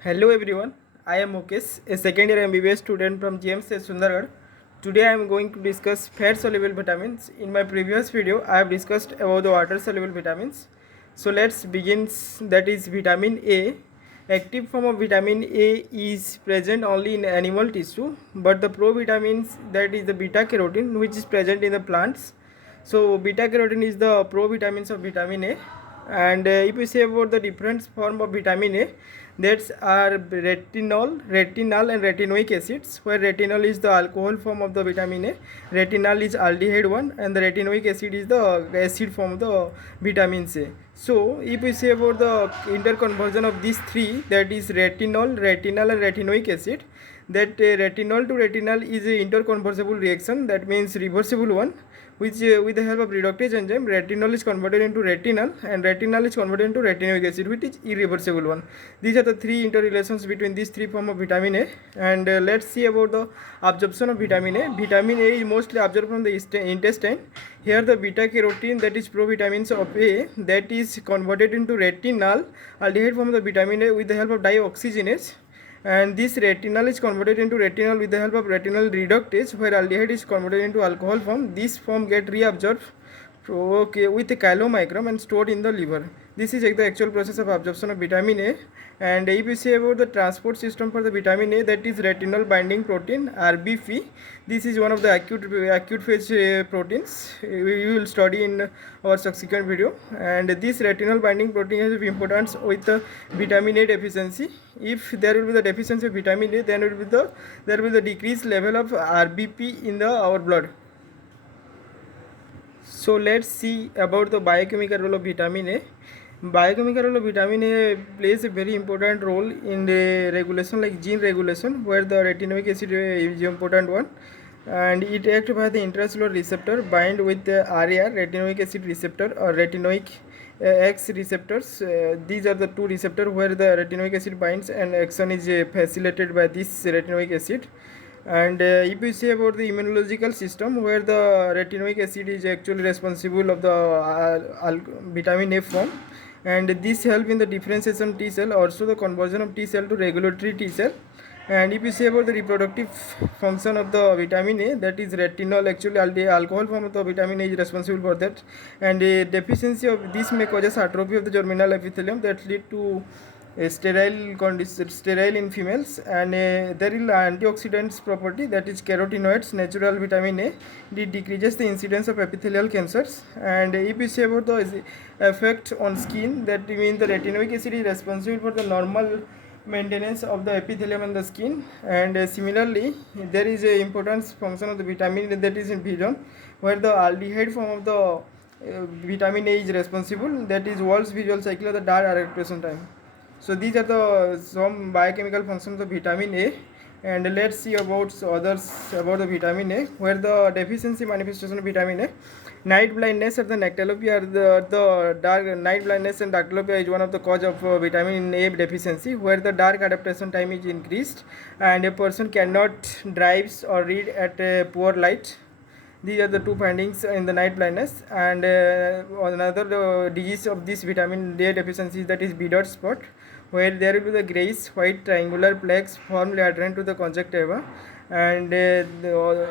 Hello everyone, I am Mukesh, a second year MBBS student from GMC Sundargarh. Today I am going to discuss fat soluble vitamins. In my previous video, I have discussed about the water soluble vitamins. So let's begin. That is vitamin A. Active form of vitamin A is present only in animal tissue, but the provitamins, that is the beta carotene, which is present in the plants. So beta carotene is the provitamins of vitamin A. And if we say about the different form of vitamin A, that's are retinol and retinoic acids, where retinol is the alcohol form of the vitamin A, retinol is aldehyde one, and the retinoic acid is the acid form of the vitamin A. So if we say about the interconversion of these three, that is retinol and retinoic acid, that retinol to retinol is a interconvertible reaction, that means reversible one, which with the help of reductase enzyme, retinol is converted into retinal and retinal is converted into retinoic acid, which is irreversible one. These are the three interrelations between these three forms of vitamin A. And let's see about the absorption of vitamin A. Vitamin A is mostly absorbed from the intestine. Here the beta carotene, that is provitamins of A, that is converted into retinal aldehyde form of the vitamin A with the help of dioxygenase, and this retinal is converted into retinol with the help of retinal reductase, where aldehyde is converted into alcohol form. This form get reabsorbed with a chylomicron and stored in the liver. This is the actual process of absorption of vitamin A. And if you say about the transport system for the vitamin A, that is retinol binding protein, RBP. This is one of the acute phase proteins we will study in our subsequent video. And this retinol binding protein has importance with the vitamin A deficiency. If there will be the deficiency of vitamin A, then there will be the decreased level of RBP in our blood. So let's see about the biochemical role of vitamin A. Biochemical role of vitamin A plays a very important role in the regulation, like gene regulation, where the retinoic acid is the important one, and it acts by the intracellular receptor bind with the RAR, retinoic acid receptor, or retinoic X receptors. These are the two receptors where the retinoic acid binds, and action is facilitated by this retinoic acid. And if we say about the immunological system, where the retinoic acid is actually responsible of the vitamin A form, and this help in the differentiation T cell, also the conversion of T cell to regulatory T cell. And if you say about the reproductive function of the vitamin A, that is retinol, actually alcohol form of the vitamin A is responsible for that, and a deficiency of this may causes atrophy of the germinal epithelium that lead to a sterile in females. And there is antioxidants property, that is carotenoids, natural vitamin A. It decreases the incidence of epithelial cancers. And if we say about the effect on skin, that means the retinoic acid is responsible for the normal maintenance of the epithelium and the skin. And similarly, there is a important function of the vitamin, that is in vision, where the aldehyde form of the vitamin A is responsible, that is Wall's visual cycle of the dark adaptation time. So these are the some biochemical functions of vitamin A. And let's see about others about the vitamin A, where the deficiency manifestation of vitamin A. Night blindness or the nactalopia, the dark night blindness and nactalopia is one of the cause of vitamin A deficiency, where the dark adaptation time is increased and a person cannot drive or read at a poor light. These are the two findings in the night blindness. And another disease of this vitamin D deficiency, that is B dot spot, where there will be the grayish white triangular plaques formed adherent to the conjunctiva. And the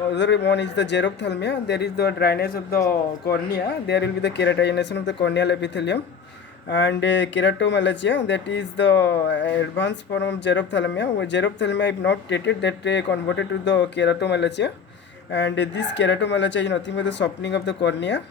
other one is the xerophthalmia. There is the dryness of the cornea. There will be the keratinization of the corneal epithelium. And keratomalacia, that is the advanced form of xerophthalmia. Xerophthalmia, if not treated, that converted to the keratomalacia. And this keratomalacia is nothing but the softening of the cornea.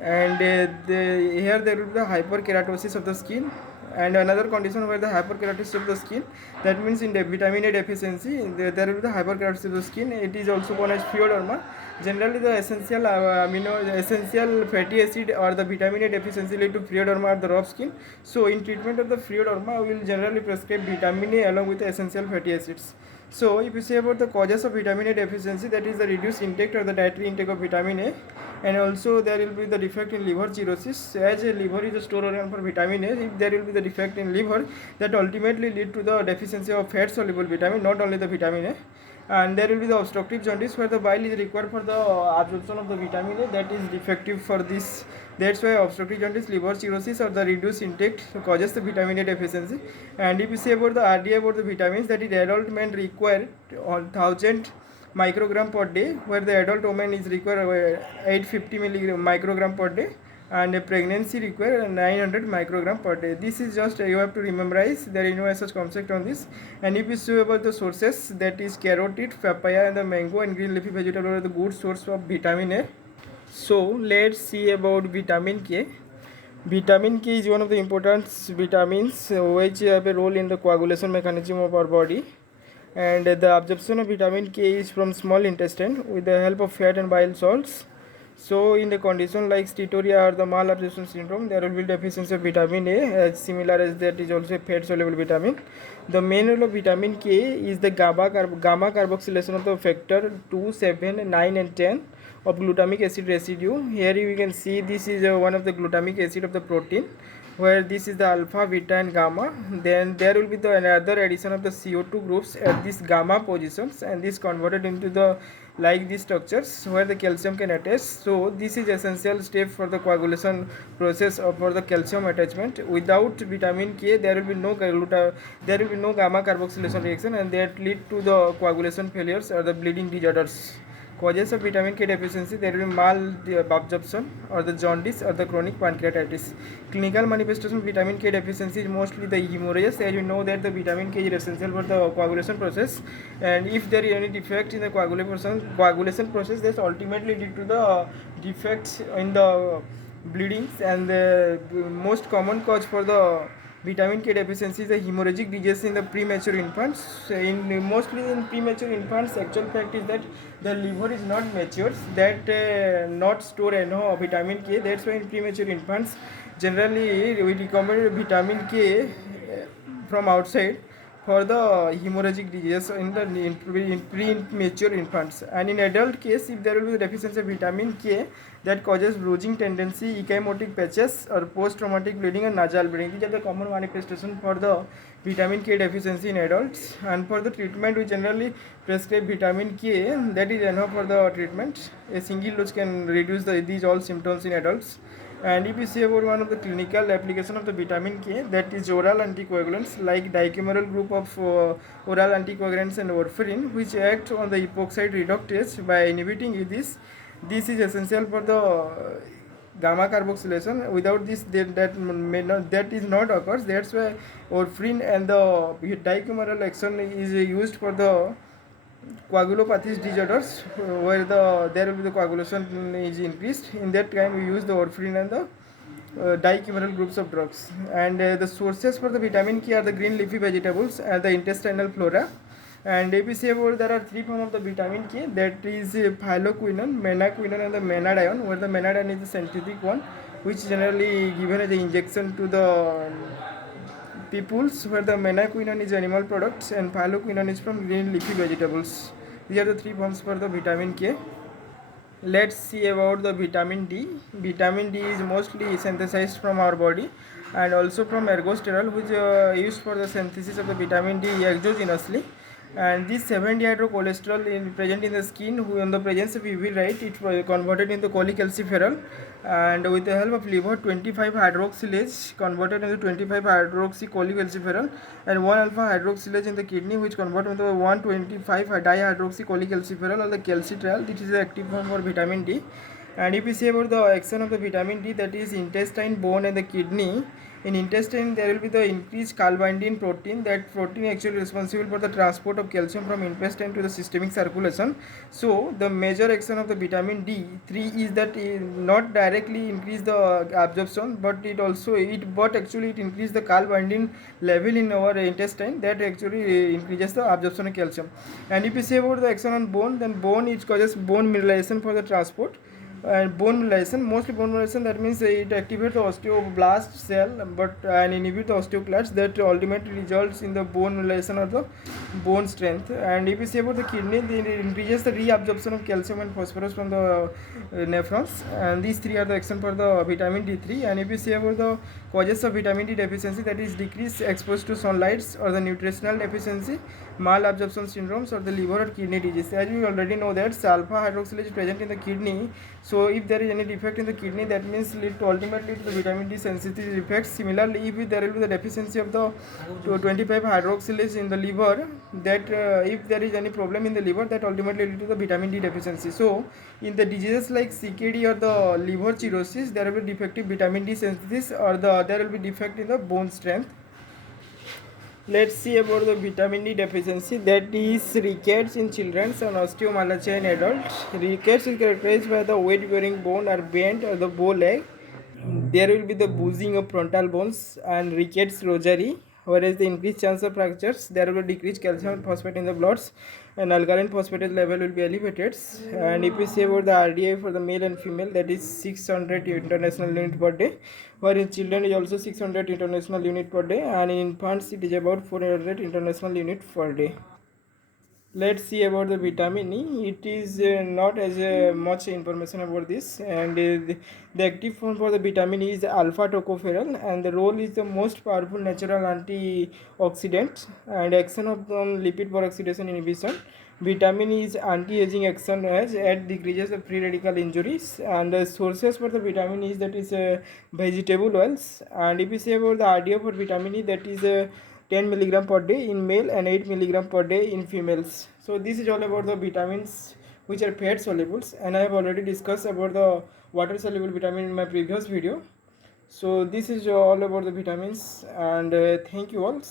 And here there will be the hyperkeratosis of the skin. And another condition where the hyperkeratosis of the skin, that means in the vitamin A deficiency, there will be the hyperkeratosis of the skin. It is also known as pheoderma. Generally, the essential fatty acid or the vitamin A deficiency lead to pheoderma of the rough skin. So in treatment of the pheoderma, we will generally prescribe vitamin A along with the essential fatty acids. So if you say about the causes of vitamin A deficiency, that is the reduced intake or the dietary intake of vitamin A. And also there will be the defect in liver cirrhosis, as a liver is a store organ for vitamin A. If there will be the defect in liver, that ultimately lead to the deficiency of fat soluble vitamin, not only the vitamin A. And there will be the obstructive jaundice where the bile is required for the absorption of the vitamin A that is defective for this. That's why obstructive jaundice, liver cirrhosis, or the reduced intake causes the vitamin A deficiency. And if you say about the RDA about the vitamins, that is adult men require 1000 microgram per day, where the adult woman is require 850 microgram per day, and a pregnancy require 900 microgram per day. This is just you have to memorize. There is no such concept on this. And if you see about the sources, that is carrot, papaya, and the mango and green leafy vegetable are the good source of vitamin A. So let's see about vitamin K. Vitamin K is one of the important vitamins which have a role in the coagulation mechanism of our body. And the absorption of vitamin K is from small intestine with the help of fat and bile salts. So in the condition like steatorrhea or the malabsorption syndrome, there will be deficiency of vitamin A, as similar as that is also a fat soluble vitamin. The main role of vitamin K is the gamma carboxylation of the factor 2, 7, 9 and 10 of glutamic acid residue. Here you can see this is one of the glutamic acid of the protein, where this is the alpha, beta and gamma. Then there will be the another addition of the CO2 groups at these gamma positions, and this converted into the like these structures where the calcium can attach. So this is essential step for the coagulation process or for the calcium attachment. Without vitamin K, there will be no gamma carboxylation reaction, and that lead to the coagulation failures or the bleeding disorders. Causes of vitamin K deficiency, there will be malabsorption or the jaundice or the chronic pancreatitis. Clinical manifestation of vitamin K deficiency is mostly the hemorrhages, as you know that the vitamin K is essential for the coagulation process, and if there is any defect in the coagulation process, this ultimately lead to the defects in the bleedings. And the most common cause for the vitamin K deficiency is a hemorrhagic disease in the premature infants. Mostly in premature infants, actual fact is that the liver is not mature, that not store enough vitamin K. That's why in premature infants, generally we recommend vitamin K from outside for the hemorrhagic disease in premature infants. And in adult case, if there will be deficiency of vitamin K, that causes bruising tendency, ecchymotic patches, or post-traumatic bleeding and nasal bleeding. These are the common manifestation for the vitamin K deficiency in adults. And for the treatment, we generally prescribe vitamin K. That is enough for the treatment. A single dose can reduce these all symptoms in adults. And if we see about one of the clinical application of the vitamin K, that is oral anticoagulants like dicumaryl group of oral anticoagulants and warfarin, which act on the epoxide reductase by inhibiting this. This is essential for the gamma carboxylation. Without this, that is not occurs. That's why warfarin and the dicumaryl action is used for the coagulopathy disorders, where there will be the coagulation is increased. In that time we use the warfarin and the dicumaryl groups of drugs. And the sources for the vitamin K are the green leafy vegetables and the intestinal flora. And if we say about, there are three forms of the vitamin K, that is phyloquinone, menaquinone and the menadione, where the menadione is the synthetic one, which generally given as an injection to the peoples, where the menaquinone is animal products and phyloquinone is from green leafy vegetables. These are the three forms for the vitamin K. Let's see about the vitamin D. Vitamin D is mostly synthesized from our body and also from ergosterol, which used for the synthesis of the vitamin D exogenously. And this 7-dehydrocholesterol present in the skin, in the presence of UV light, it was converted into cholecalciferol, and with the help of liver, 25 hydroxylase converted into 25 hydroxycholecalciferol, and 1 alpha hydroxylase in the kidney, which converted into 125 dihydroxycholecalciferol or the calcitriol. This is the active form for vitamin D. And if we say about the action of the vitamin D, that is intestine, bone and the kidney. In intestine, there will be the increased calbindin protein. That protein actually responsible for the transport of calcium from intestine to the systemic circulation. So the major action of the vitamin D3 is that it not directly increase the absorption, but it increase the calbindin level in our intestine, that actually increases the absorption of calcium. And if we say about the action on bone, then bone, it causes bone mineralization for the transport And bone mineralization, mostly bone mineralization, that means it activates the osteoblast cell but and inhibits the osteoclasts, that ultimately results in the bone mineralization or the bone strength. And if you say about the kidney, then it increases the reabsorption of calcium and phosphorus from the nephrons, and these three are the action for the vitamin D3. And if you say about the causes of vitamin D deficiency, that is decreased exposure to sunlight or the nutritional deficiency, malabsorption syndromes, or the liver or kidney disease. As we already know that alpha hydroxylase is present in the kidney, so if there is any defect in the kidney, that means lead to ultimately to the vitamin D sensitivity effects. Similarly, if there will be the deficiency of the 25 hydroxylase in the liver, that if there is any problem in the liver, that ultimately lead to the vitamin D deficiency. So in the diseases like CKD or the liver cirrhosis, there will be defective vitamin D synthesis, or there will be defect in the bone strength. Let's see about the vitamin D deficiency, that is rickets in children and osteomalacia in adults. Rickets is characterized by the weight bearing bone are bent or the bow leg. There will be the bruising of frontal bones and rickets rosary, whereas the increased chance of fractures, there will be decreased calcium and phosphate in the bloods, and alkaline phosphatase level will be elevated. And if we say about the RDI for the male and female, that is 600 international unit per day, where in children is also 600 international unit per day, and in infants it is about 400 international unit per day. Let's see about the vitamin E. It is not as much information about this, and the active form for the vitamin E is alpha tocopherol, and the role is the most powerful natural antioxidant and action of lipid peroxidation inhibition. Vitamin E is anti-aging action as it decreases the free radical injuries, and the sources for the vitamin E is that is vegetable oils. And if we say about the RDO for vitamin E, that is 10 milligram per day in male and 8 milligram per day in females. So this is all about the vitamins which are fat solubles, and I have already discussed about the water soluble vitamin in my previous video. So this is all about the vitamins, and thank you all.